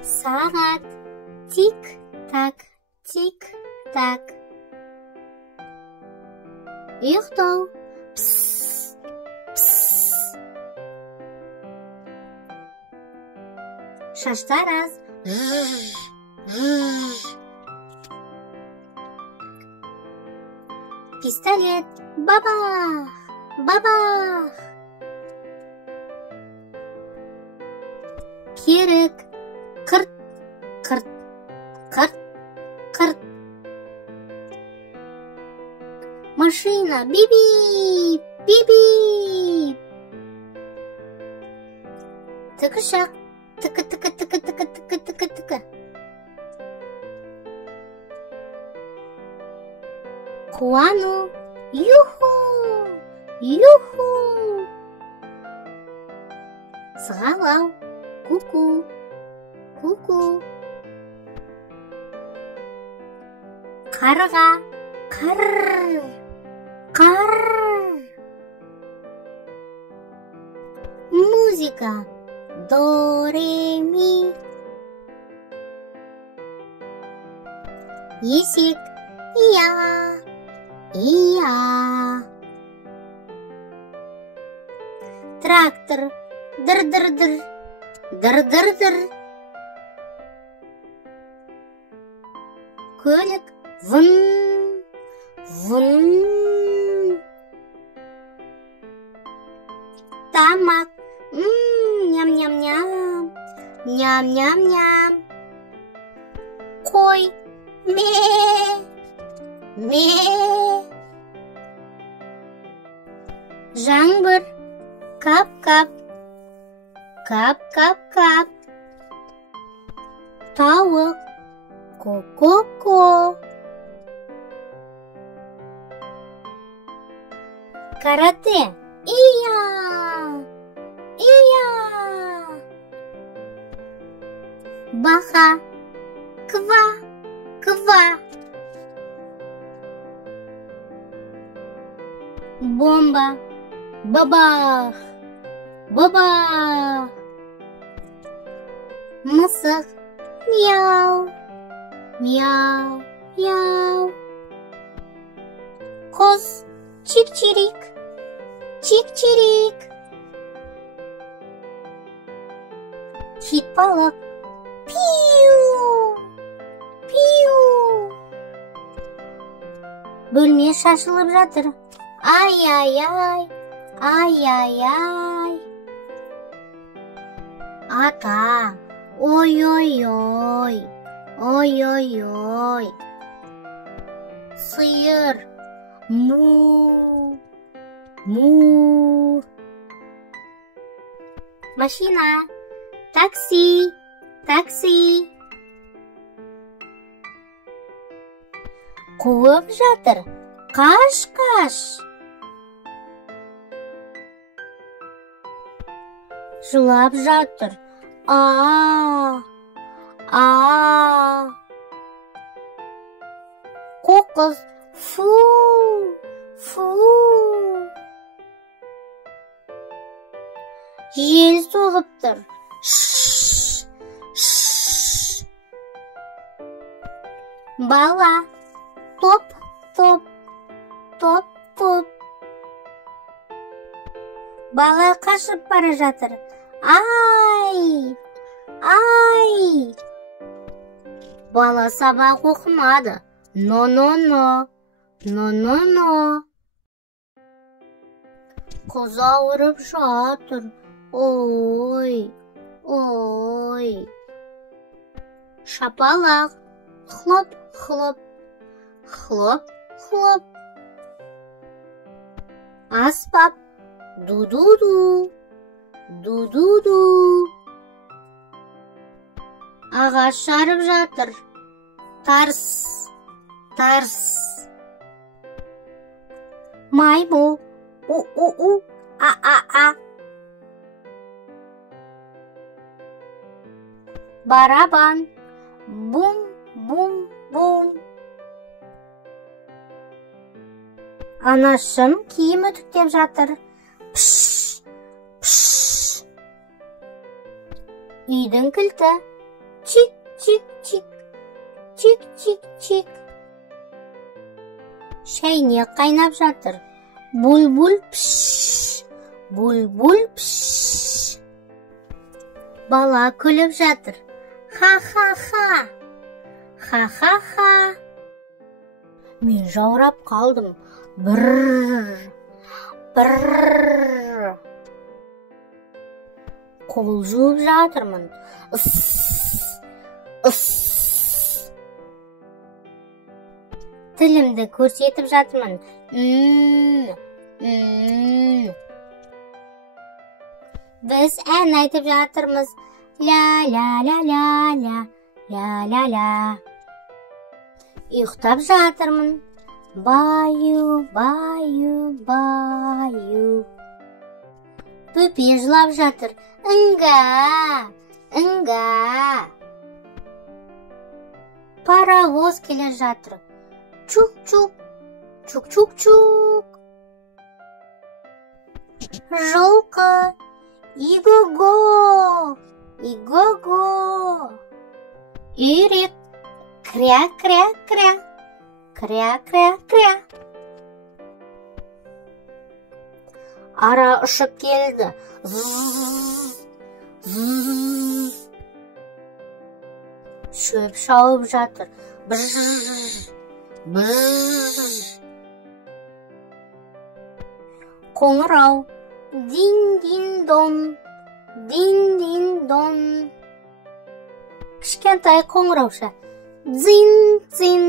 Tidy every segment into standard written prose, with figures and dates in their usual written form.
Сағат. Тик-так, тик-так. Ұйықтау. Пс, пс. Шаштараз. Пистолет. Бабах, бабах. Керік. Қырт, қырт, қырт, қырт. Машина. Биби, биби. Тікішақ. Тікі, тікі, тікі, тікі, тікі, тікі, тікі. Қуану. Юху, юху. Сығалау. Ку-ку, ку-ку. Қарға. Қар, қар. Музыка. До, ре, ми. Есек. Ия, ия. Трактор. Дыр-дыр-дыр. Дыр-дыр-дыр. Көлік. Вын, вын. Тамақ. Ням-ням-ням. Ням-ням-ням. Қой. Ме, ме. Жаңбыр. Кап-кап. Кап-кап-кап. Тауық. Ко-ко-ко. Карате. Ия, ия. Баха. Ква, ква. Бомба. Бабах, бабах. Мысық. Мяу, мяу, мяу. Құс. Чик-чирик, чик-чирик. Кит-балық. Пиу, пиу. Бөлме шашылып жатыр. Ай-ай-ай, ай-ай-ай. Ата. Ой-ой-ой, ой-ой-ой. Сиыр. Му, му. Машина. Такси, такси. Қуып жатыр. Қаш-қаш. Жылап жатыр. А, а. Қоқыс. Фу, фу. Жел соғып тұр. Шш, шш. Бала. Топ, топ, топ, топ. Бала қашып бара жатыр. Ай, ай. Бала сабақ оқымады. Но-но-но. Но-но-но. Қыз ауырып жатыр. Ой, ой. Шапалақ. Хлоп, хлоп. Хлоп, хлоп. Аспап. Ду-ду-ду. Ду-ду-ду. Ағаш жарып жатыр. Тарс, тарс. Маймыл. У-у-у. А-а-а. Барабан. Бум, бум, бум. Анашым киім үтіктеп жатыр. Пш, пш. Үйдің кілті. Чик, чик, чик. Чик, чик, чик. Шәйнек қайнап жатыр. Бұлбұл пш. Бұлбұл пш. Бала күліп жатыр. Ха-ха-ха. Ха-ха-ха. Мен жаурап қалдым. Бррр. Бррр. Қол жуып жатырмын. Ыс. Тілімді көрсетіп жатырмын. Біз ән айтып жатырмыз. Ля-ля-ля-ля-ля. Ля-ля-ля. Ұйықтап жатырмын. Баю, баю, баю. Бөпе жылап жатыр. Үнга, үнга. Паровоз келе жатыр. Чук-чук, чук-чук-чук. Жылқы, иго-го, иго-го. Үйрек, кря-кря-кря, кря-кря-кря. Ара ұшып келді. Зззз. Шөп шауып жатыр. Бжжж. Бжжж. Қоңырау. Дин-дин-дон. Дин-дин-дон. Кішкентай қоңырауша. Дзин-дзин.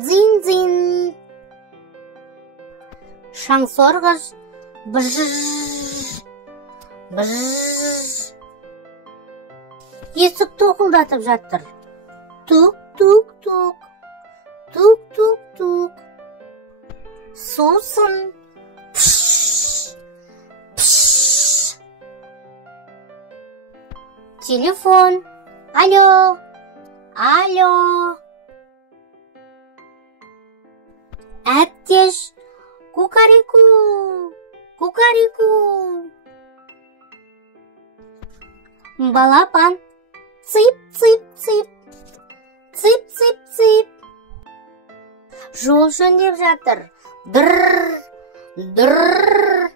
Дзин-дзин. Шаңсорғыш. Бжжж. Бжжж. Есік тоқылдатып жатыр. Тук-тук-тук. Тук-тук-тук. Сусын. Пш. Пш. Телефон. Алло. Алло. Әттеш. Кукареку. Кукареку. Балапан. Цып-цып-цып. Цып-цып-цып. Жол жөндеп жатыр. Дырр. Дырр.